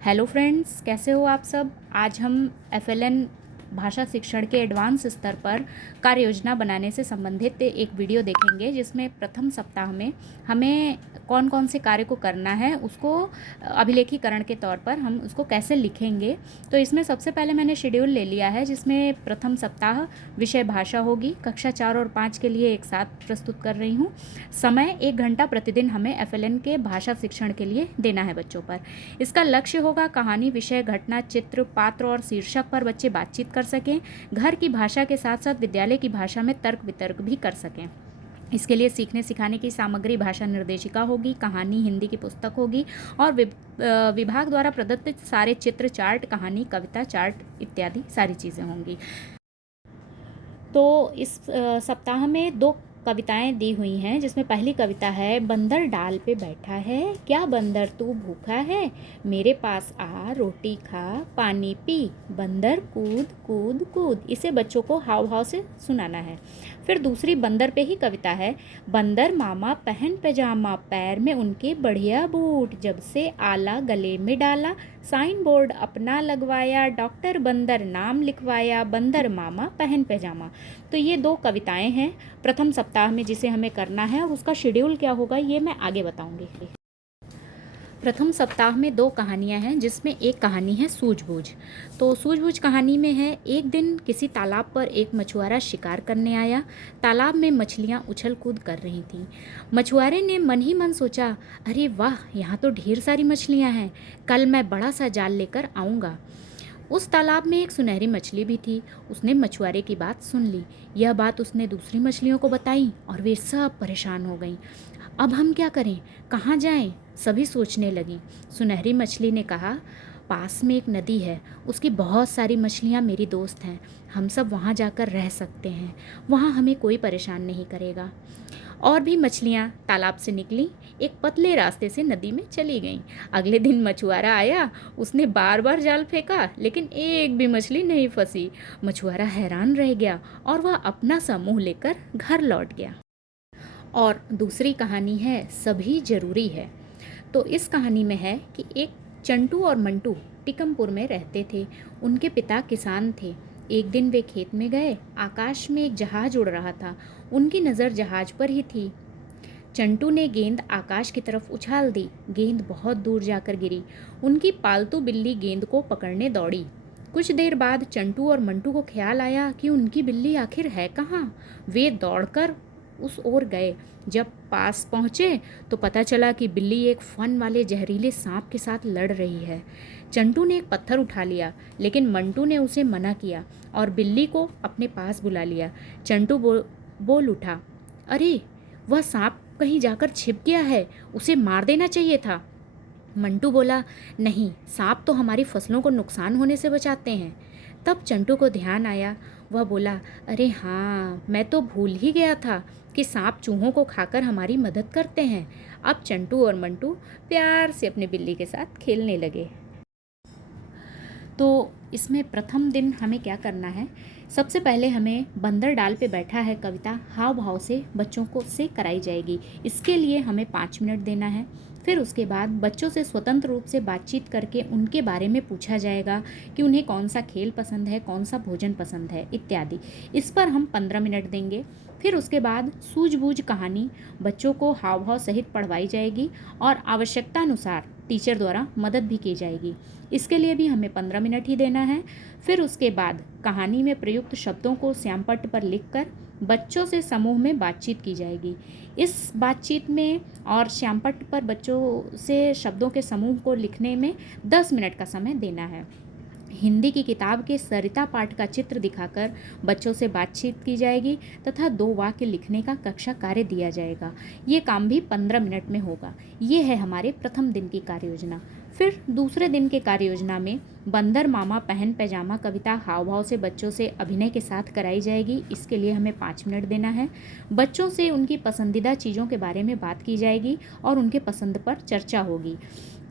Hello friends, कैसे हो आप सब। आज हम एफएलएन भाषा शिक्षण के एडवांस स्तर पर कार्य योजना बनाने से संबंधित एक वीडियो देखेंगे, जिसमें प्रथम सप्ताह में हमें कौन कौन से कार्य को करना है, उसको अभिलेखीकरण के तौर पर हम उसको कैसे लिखेंगे। तो इसमें सबसे पहले मैंने शेड्यूल ले लिया है, जिसमें प्रथम सप्ताह विषय भाषा होगी। कक्षा 4 और 5 के लिए एक साथ प्रस्तुत कर रही हूँ। समय 1 घंटा प्रतिदिन हमें एफएलएन के भाषा शिक्षण के लिए देना है बच्चों पर। इसका लक्ष्य होगा कहानी, विषय, घटना, चित्र, पात्र और शीर्षक पर बच्चे बातचीत कर सकें। घर की भाषा के साथ साथ विद्यालय की भाषा में तर्क वितर्क भी कर सकें। इसके लिए सीखने सिखाने की सामग्री भाषा निर्देशिका होगी, कहानी हिंदी की पुस्तक होगी और विभाग द्वारा प्रदत्त सारे चित्र, चार्ट, कहानी, कविता, चार्ट इत्यादि सारी चीज़ें होंगी। तो इस सप्ताह में 2 कविताएं दी हुई हैं, जिसमें पहली कविता है, बंदर डाल पे बैठा है, क्या बंदर तू भूखा है, मेरे पास आ रोटी खा, पानी पी, बंदर कूद कूद कूद। इसे बच्चों को हाव भाव से सुनाना है। फिर दूसरी बंदर पे ही कविता है, बंदर मामा पहन पैजामा, पैर में उनके बढ़िया बूट, जब से आला गले में डाला, साइन बोर्ड अपना लगवाया, डॉक्टर बंदर नाम लिखवाया, बंदर मामा पहन पैजामा। तो ये 2 कविताएं हैं प्रथम सप्ताह में जिसे हमें करना है, और उसका शेड्यूल क्या होगा ये मैं आगे बताऊंगी। प्रथम सप्ताह में 2 कहानियां हैं, जिसमें एक कहानी है सूझबूझ। तो सूझबूझ कहानी में है, एक दिन किसी तालाब पर एक मछुआरा शिकार करने आया। तालाब में मछलियां उछल कूद कर रही थीं। मछुआरे ने मन ही मन सोचा, अरे वाह, यहाँ तो ढेर सारी मछलियां हैं, कल मैं बड़ा सा जाल लेकर आऊँगा। उस तालाब में एक सुनहरी मछली भी थी। उसने मछुआरे की बात सुन ली। यह बात उसने दूसरी मछलियों को बताई और वे सब परेशान हो गईं। अब हम क्या करें, कहाँ जाएं? सभी सोचने लगीं। सुनहरी मछली ने कहा, पास में एक नदी है, उसकी बहुत सारी मछलियाँ मेरी दोस्त हैं, हम सब वहाँ जाकर रह सकते हैं, वहाँ हमें कोई परेशान नहीं करेगा। और भी मछलियाँ तालाब से निकली, एक पतले रास्ते से नदी में चली गईं। अगले दिन मछुआरा आया, उसने बार बार जाल फेंका, लेकिन एक भी मछली नहीं फंसी। मछुआरा हैरान रह गया और वह अपना सा मुँह लेकर घर लौट गया। और दूसरी कहानी है, सभी जरूरी है। तो इस कहानी में है कि एक चंटू और मंटू टिकमपुर में रहते थे। उनके पिता किसान थे। एक दिन वे खेत में गए। आकाश में एक जहाज उड़ रहा था। उनकी नज़र जहाज पर ही थी। चंटू ने गेंद आकाश की तरफ उछाल दी। गेंद बहुत दूर जाकर गिरी। उनकी पालतू बिल्ली गेंद को पकड़ने दौड़ी। कुछ देर बाद चंटू और मंटू को ख्याल आया कि उनकी बिल्ली आखिर है कहाँ। वे दौड़कर उस ओर गए। जब पास पहुँचे तो पता चला कि बिल्ली एक फन वाले जहरीले सांप के साथ लड़ रही है। चंटू ने एक पत्थर उठा लिया, लेकिन मंटू ने उसे मना किया और बिल्ली को अपने पास बुला लिया। चंटू बोल उठा, अरे वह सांप कहीं जाकर छिप गया है, उसे मार देना चाहिए था। मंटू बोला, नहीं, सांप तो हमारी फसलों को नुकसान होने से बचाते हैं। तब चंटू को ध्यान आया। वह बोला, अरे हाँ, मैं तो भूल ही गया था कि सांप चूहों को खाकर हमारी मदद करते हैं। अब चंटू और मंटू प्यार से अपनी बिल्ली के साथ खेलने लगे। तो इसमें प्रथम दिन हमें क्या करना है, सबसे पहले हमें बंदर डाल पे बैठा है कविता हाव भाव से बच्चों को से कराई जाएगी। इसके लिए हमें 5 मिनट देना है। फिर उसके बाद बच्चों से स्वतंत्र रूप से बातचीत करके उनके बारे में पूछा जाएगा कि उन्हें कौन सा खेल पसंद है, कौन सा भोजन पसंद है इत्यादि। इस पर हम 15 मिनट देंगे। फिर उसके बाद सूझबूझ कहानी बच्चों को हाव भाव सहित पढ़वाई जाएगी और आवश्यकता अनुसार टीचर द्वारा मदद भी की जाएगी। इसके लिए भी हमें 15 मिनट ही देना है। फिर उसके बाद कहानी में प्रयुक्त शब्दों को श्यामपट्ट पर लिखकर बच्चों से समूह में बातचीत की जाएगी। इस बातचीत में और श्यामपट्ट पर बच्चों से शब्दों के समूह को लिखने में 10 मिनट का समय देना है। हिंदी की किताब के सरिता पाठ का चित्र दिखाकर बच्चों से बातचीत की जाएगी तथा 2 वाक्य लिखने का कक्षा कार्य दिया जाएगा। ये काम भी 15 मिनट में होगा। ये है हमारे प्रथम दिन की कार्य योजना। फिर दूसरे दिन के कार्य योजना में बंदर मामा पहन पैजामा कविता हाव भाव से बच्चों से अभिनय के साथ कराई जाएगी। इसके लिए हमें 5 मिनट देना है। बच्चों से उनकी पसंदीदा चीज़ों के बारे में बात की जाएगी और उनके पसंद पर चर्चा होगी।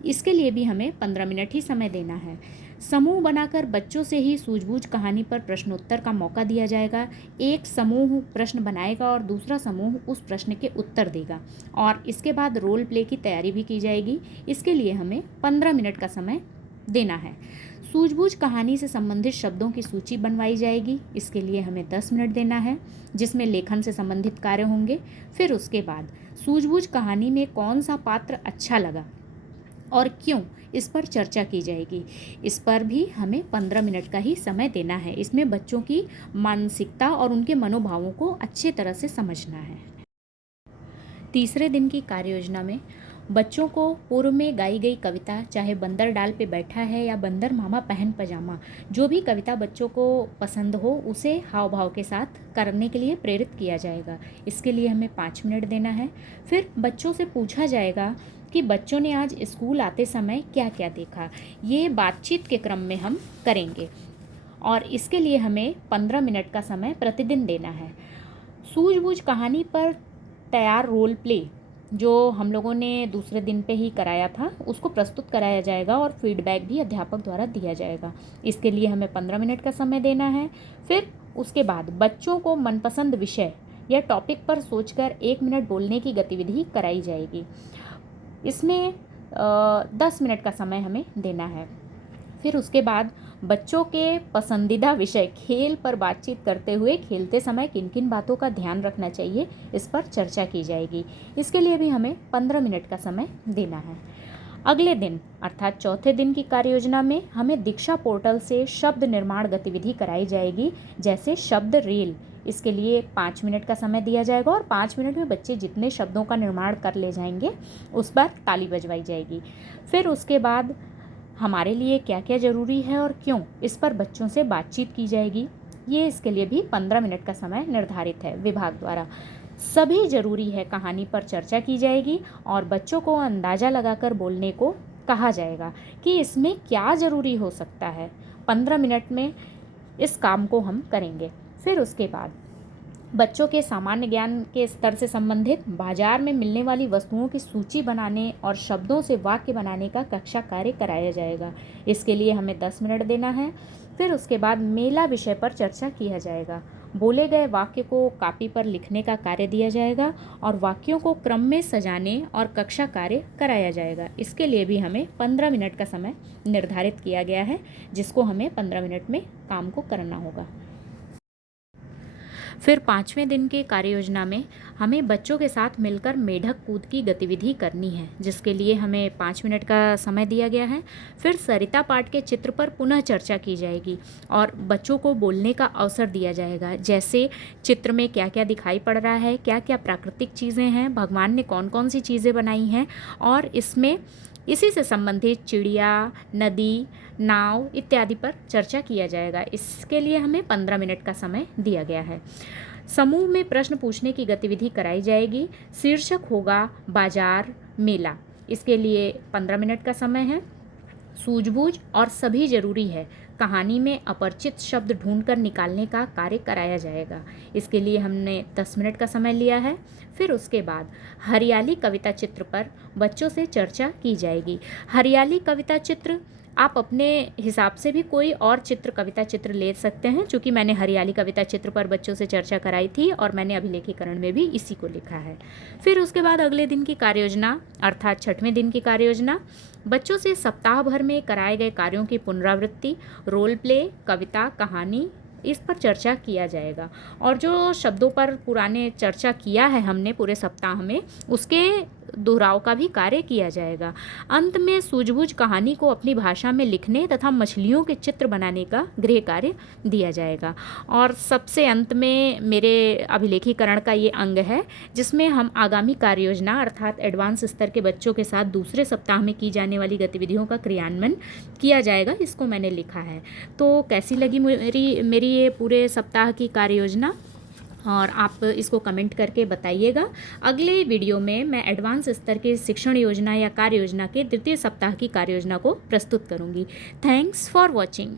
इसके लिए भी हमें 15 मिनट ही समय देना है। समूह बनाकर बच्चों से ही सूझबूझ कहानी पर प्रश्नोत्तर का मौका दिया जाएगा। एक समूह प्रश्न बनाएगा और दूसरा समूह उस प्रश्न के उत्तर देगा और इसके बाद रोल प्ले की तैयारी भी की जाएगी। इसके लिए हमें 15 मिनट का समय देना है। सूझबूझ कहानी से संबंधित शब्दों की सूची बनवाई जाएगी। इसके लिए हमें 10 मिनट देना है, जिसमें लेखन से संबंधित कार्य होंगे। फिर उसके बाद सूझबूझ कहानी में कौन सा पात्र अच्छा लगा और क्यों, इस पर चर्चा की जाएगी। इस पर भी हमें 15 मिनट का ही समय देना है। इसमें बच्चों की मानसिकता और उनके मनोभावों को अच्छी तरह से समझना है। तीसरे दिन की कार्य योजना में बच्चों को पूर्व में गाई गई कविता, चाहे बंदर डाल पे बैठा है या बंदर मामा पहन पजामा, जो भी कविता बच्चों को पसंद हो उसे हाव भाव के साथ करने के लिए प्रेरित किया जाएगा। इसके लिए हमें 5 मिनट देना है। फिर बच्चों से पूछा जाएगा कि बच्चों ने आज स्कूल आते समय क्या क्या देखा। ये बातचीत के क्रम में हम करेंगे और इसके लिए हमें 15 मिनट का समय प्रतिदिन देना है। सूझबूझ कहानी पर तैयार रोल प्ले जो हम लोगों ने दूसरे दिन पे ही कराया था, उसको प्रस्तुत कराया जाएगा और फीडबैक भी अध्यापक द्वारा दिया जाएगा। इसके लिए हमें 15 मिनट का समय देना है। फिर उसके बाद बच्चों को मनपसंद विषय या टॉपिक पर सोचकर 1 मिनट बोलने की गतिविधि कराई जाएगी। इसमें 10 मिनट का समय हमें देना है। फिर उसके बाद बच्चों के पसंदीदा विषय खेल पर बातचीत करते हुए खेलते समय किन किन बातों का ध्यान रखना चाहिए, इस पर चर्चा की जाएगी। इसके लिए भी हमें 15 मिनट का समय देना है। अगले दिन अर्थात चौथे दिन की कार्य योजना में हमें दीक्षा पोर्टल से शब्द निर्माण गतिविधि कराई जाएगी, जैसे शब्द रेल। इसके लिए 5 मिनट का समय दिया जाएगा और 5 मिनट में बच्चे जितने शब्दों का निर्माण कर ले जाएंगे उस पर ताली बजवाई जाएगी। फिर उसके बाद हमारे लिए क्या क्या ज़रूरी है और क्यों, इस पर बच्चों से बातचीत की जाएगी। ये इसके लिए भी 15 मिनट का समय निर्धारित है विभाग द्वारा। सभी ज़रूरी है कहानी पर चर्चा की जाएगी और बच्चों को अंदाज़ा लगाकर बोलने को कहा जाएगा कि इसमें क्या ज़रूरी हो सकता है। 15 मिनट में इस काम को हम करेंगे। फिर उसके बाद बच्चों के सामान्य ज्ञान के स्तर से संबंधित बाजार में मिलने वाली वस्तुओं की सूची बनाने और शब्दों से वाक्य बनाने का कक्षा कार्य कराया जाएगा। इसके लिए हमें 10 मिनट देना है। फिर उसके बाद मेला विषय पर चर्चा किया जाएगा। बोले गए वाक्य को कापी पर लिखने का कार्य दिया जाएगा और वाक्यों को क्रम में सजाने और कक्षा कार्य कराया जाएगा। इसके लिए भी हमें 15 मिनट का समय निर्धारित किया गया है, जिसको हमें 15 मिनट में काम को करना होगा। फिर 5वें दिन की कार्य योजना में हमें बच्चों के साथ मिलकर मेढक कूद की गतिविधि करनी है, जिसके लिए हमें 5 मिनट का समय दिया गया है। फिर सरिता पाठ के चित्र पर पुनः चर्चा की जाएगी और बच्चों को बोलने का अवसर दिया जाएगा, जैसे चित्र में क्या क्या दिखाई पड़ रहा है, क्या क्या प्राकृतिक चीज़ें हैं, भगवान ने कौन कौन सी चीज़ें बनाई हैं और इसमें इसी से संबंधित चिड़िया, नदी, नाव इत्यादि पर चर्चा किया जाएगा। इसके लिए हमें 15 मिनट का समय दिया गया है। समूह में प्रश्न पूछने की गतिविधि कराई जाएगी। शीर्षक होगा बाजार मेला। इसके लिए 15 मिनट का समय है। सूझबूझ और सभी जरूरी है कहानी में अपरिचित शब्द ढूंढकर निकालने का कार्य कराया जाएगा। इसके लिए हमने 10 मिनट का समय लिया है। फिर उसके बाद हरियाली कविता चित्र पर बच्चों से चर्चा की जाएगी। हरियाली कविता चित्र आप अपने हिसाब से भी कोई और चित्र कविता चित्र ले सकते हैं, क्योंकि मैंने हरियाली कविता चित्र पर बच्चों से चर्चा कराई थी और मैंने अभिलेखीकरण में भी इसी को लिखा है। फिर उसके बाद अगले दिन की कार्य योजना अर्थात 6वें दिन की कार्य योजना, बच्चों से सप्ताह भर में कराए गए कार्यों की पुनरावृत्ति, रोल प्ले, कविता, कहानी, इस पर चर्चा किया जाएगा और जो शब्दों पर पुराने चर्चा किया है हमने पूरे सप्ताह में, उसके दोहराव का भी कार्य किया जाएगा। अंत में सूझबूझ कहानी को अपनी भाषा में लिखने तथा मछलियों के चित्र बनाने का गृह कार्य दिया जाएगा। और सबसे अंत में मेरे अभिलेखीकरण का ये अंग है, जिसमें हम आगामी कार्य योजना अर्थात एडवांस स्तर के बच्चों के साथ दूसरे सप्ताह में की जाने वाली गतिविधियों का क्रियान्वयन किया जाएगा। इसको मैंने लिखा है। तो कैसी लगी मेरी ये पूरे सप्ताह की कार्य योजना, और आप इसको कमेंट करके बताइएगा। अगले वीडियो में मैं एडवांस स्तर के शिक्षण योजना या कार्य योजना के 2य सप्ताह की कार्य योजना को प्रस्तुत करूंगी। Thanks for watching.